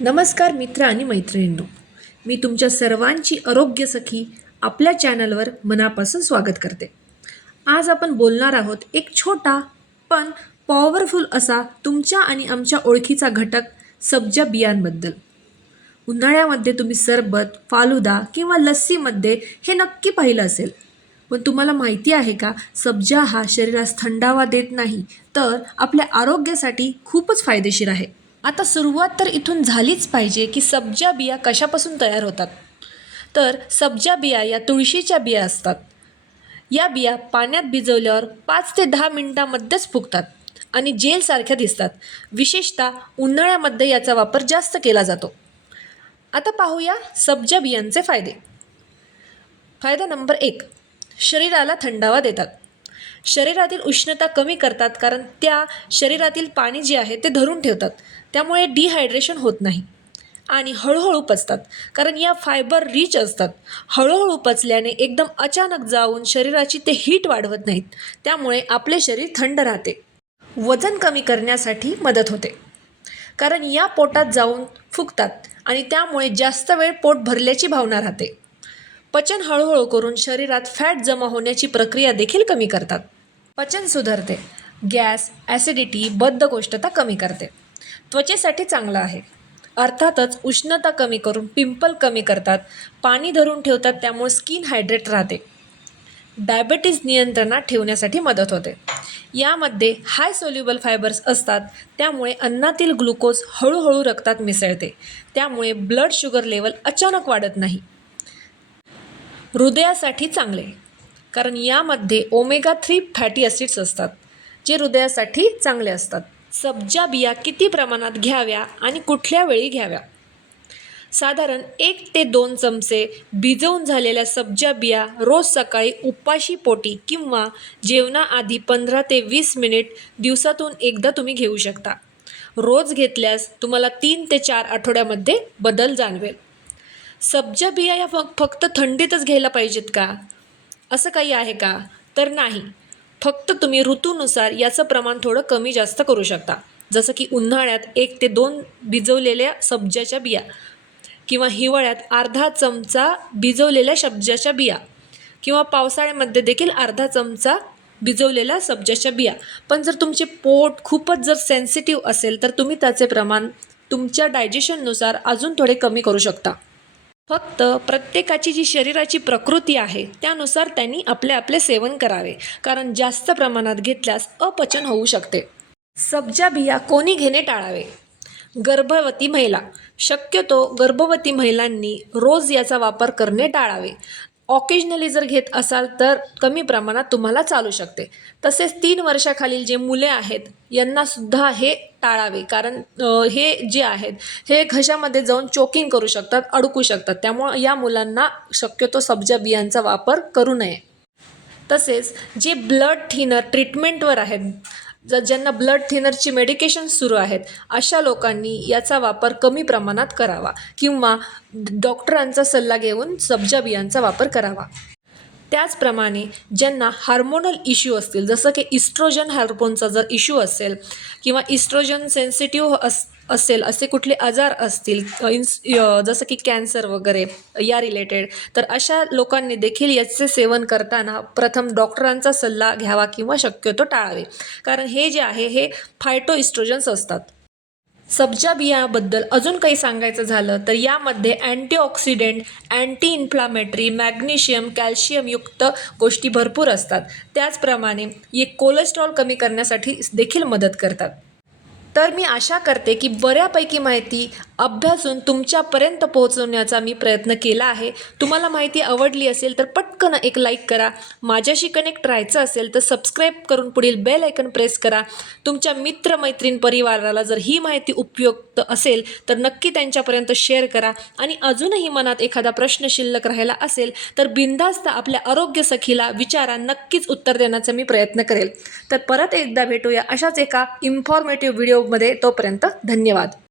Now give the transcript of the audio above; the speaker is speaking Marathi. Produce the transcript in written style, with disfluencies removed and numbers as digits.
नमस्कार मित्र आणि मैत्रिणींनो, मी तुमच्या सर्वांची आरोग्य सखी आपल्या चॅनलवर मनापासून स्वागत करते. आज आपण बोलणार आहोत एक छोटा पण पॉवरफुल असा तुमच्या आणि आमच्या ओळखीचा घटक सब्जा बियांबद्दल. उन्हाळ्यामध्ये तुम्ही सरबत, फालुदा किंवा लस्सीमध्ये हे नक्की पाहिलं असेल. पण तुम्हाला माहिती आहे का, सब्जा हा शरीरास थंडावा देत नाही, तर आपल्या आरोग्यासाठी खूपच फायदेशीर आहे. आता सुरुवात तर इथून झालीच पाहिजे की सब्जा बिया कशापासून तयार होतात. तर सब्जा बिया या तुळशीच्या बिया असतात. या बिया पाण्यात भिजवल्यावर 5 ते 10 मिनिटांमध्येच फुगतात आणि जेलसारख्या दिसतात. विशेषतः उन्हाळ्यामध्ये याचा वापर जास्त केला जातो. आता पाहूया सब्जा बियांचे फायदे. फायदा नंबर 1, शरीराला थंडावा देतात. शरीरातील उष्णता कमी करतात, कारण त्या शरीरातील पाणी जे आहे ते धरून ठेवतात. त्यामुळे डिहायड्रेशन होत नाही आणि हळूहळू पचतात, कारण या फायबर रिच असतात. हळूहळू पचल्याने एकदम अचानक जाऊन शरीराची ते हीट वाढवत नाहीत. त्यामुळे आपले शरीर थंड राहते. वजन कमी करण्यासाठी मदत होते, कारण या पोटात जाऊन फुगतात आणि त्यामुळे जास्त वेळ पोट भरल्याची भावना राहते. पचन हळूहळू करून शरीरात फॅट जमा होण्याची प्रक्रिया देखील कमी करतात. पचन सुधारते. गॅस, ॲसिडिटी, बद्धकोष्ठता कमी करते. त्वचेसाठी चांगलं आहे. अर्थातच उष्णता कमी करून पिंपल कमी करतात. पाणी धरून ठेवतात, त्यामुळे स्किन हायड्रेट राहते. डायबेटीज नियंत्रणात ठेवण्यासाठी मदत होते. यामध्ये हाय सोल्युबल फायबर्स असतात, त्यामुळे अन्नातील ग्लुकोज हळूहळू रक्तात मिसळते. त्यामुळे ब्लड शुगर लेवल अचानक वाढत नाही. हृदयासाठी चांगले, कारण यामध्ये ओमेगा 3 फॅटी ॲसिड्स असतात, जे हृदयासाठी चांगले असतात. सब्जा बिया किती प्रमाणात घ्याव्या आणि कुठल्या वेळी घ्याव्या? साधारण 1 ते 2 चमचे भिजवून झालेल्या सब्जा बिया रोज सकाळी उपाशी पोटी किंवा जेवणाआधी 15 ते 20 मिनिट दिवसातून एकदा तुम्ही घेऊ शकता. रोज घेतल्यास तुम्हाला 3 ते 4 आठवड्यामध्ये बदल जाणवेल. सब्जा बिया या फक्त थंडीतच घ्यायला पाहिजेत का? असं काही आहे का? तर नाही. फक्त तुम्ही ऋतूनुसार याचं प्रमाण थोडं कमी जास्त करू शकता. जसं की उन्हाळ्यात 1 ते 2 भिजवलेल्या सब्जाच्या बिया, किंवा हिवाळ्यात अर्धा चमचा भिजवलेल्या सब्जाच्या बिया, किंवा पावसाळ्यामध्ये देखील अर्धा चमचा भिजवलेल्या सब्जाच्या बिया. पण जर तुमचे पोट खूपच जर सेन्सिटिव्ह असेल, तर तुम्ही त्याचे प्रमाण तुमच्या डायजेशननुसार अजून थोडे कमी करू शकता. फक्त प्रत्येकाची जी शरीराची प्रकृती आहे त्यानुसार त्यांनी आपले आपले सेवन करावे, कारण जास्त प्रमाणात घेतल्यास अपचन होऊ शकते. सब्जा बिया कोणी घेणे टाळावे? गर्भवती महिला. शक्यतो गर्भवती महिलांनी रोज याचा वापर करणे टाळावे. ऑकेजनली जर घेत असाल तर कमी प्रमाणात तुम्हाला चालू शकते. तसेच 3 वर्षाखालील जे मुले आहेत यांनासुद्धा हे टाळावे, कारण हे जे आहेत हे घशामध्ये जाऊन चोकिंग करू शकतात, अडकू शकतात. त्यामुळं या मुलांना शक्यतो सब्जा बियांचा वापर करू नये. तसेच जे ब्लड थिनर ट्रीटमेंटवर आहेत, ज्यांना ब्लड थिनरची मेडिकेशन सुरू आहेत, अशा लोकांनी याचा वापर कमी प्रमाणात करावा किंवा डॉक्टरांचा सल्ला घेऊन सब्जा बियांचा वापर करावा. त्याचप्रमाणे ज्यांना हार्मोनल इश्यू असतील, जसं की इस्ट्रोजन हार्मोनचा जर इश्यू असेल किंवा इस्ट्रोजन सेन्सिटिव्ह असेल, असे कुठले आजार असतील, जसं की कॅन्सर वगैरे या रिलेटेड, तर अशा लोकांनी देखील याचे सेवन करताना प्रथम डॉक्टरांचा सल्ला घ्यावा किंवा शक्यतो टाळावे, कारण हे जे आहे हे फायटो इस्ट्रोजन्स असतात. सब्जा बियाबद्दल अजून काही सांगायचं झालं तर यामध्ये अँटीऑक्सिडेंट, अँटी इन्फ्लामेटरी, मॅग्नेशियम, कॅल्शियमयुक्त गोष्टी भरपूर असतात. त्याचप्रमाणे हे कोलेस्ट्रॉल कमी करण्यासाठी देखील मदत करतात. तर मी आशा करते की बऱ्यापैकी माहिती अभ्यासून तुमच्यापर्यंत पोहोचवण्याचा मी प्रयत्न केला आहे. तुम्हाला माहिती आवडली असेल तर पटकन एक लाईक करा. माझ्याशी कनेक्ट राहायचं असेल तर सबस्क्राईब करून पुढील बेल आयकन प्रेस करा. तुमच्या मित्रमैत्रीण परिवाराला जर ही माहिती उपयुक्त असेल तर नक्की त्यांच्यापर्यंत शेअर करा. आणि अजूनही मनात एखादा प्रश्न शिल्लक राहिला असेल तर बिनधास्त आपल्या आरोग्य सखीला विचारा, नक्कीच उत्तर देण्याचा मी प्रयत्न करेल. तर परत एकदा भेटूया अशाच एका इन्फॉर्मेटिव्ह व्हिडिओमध्ये. तोपर्यंत धन्यवाद.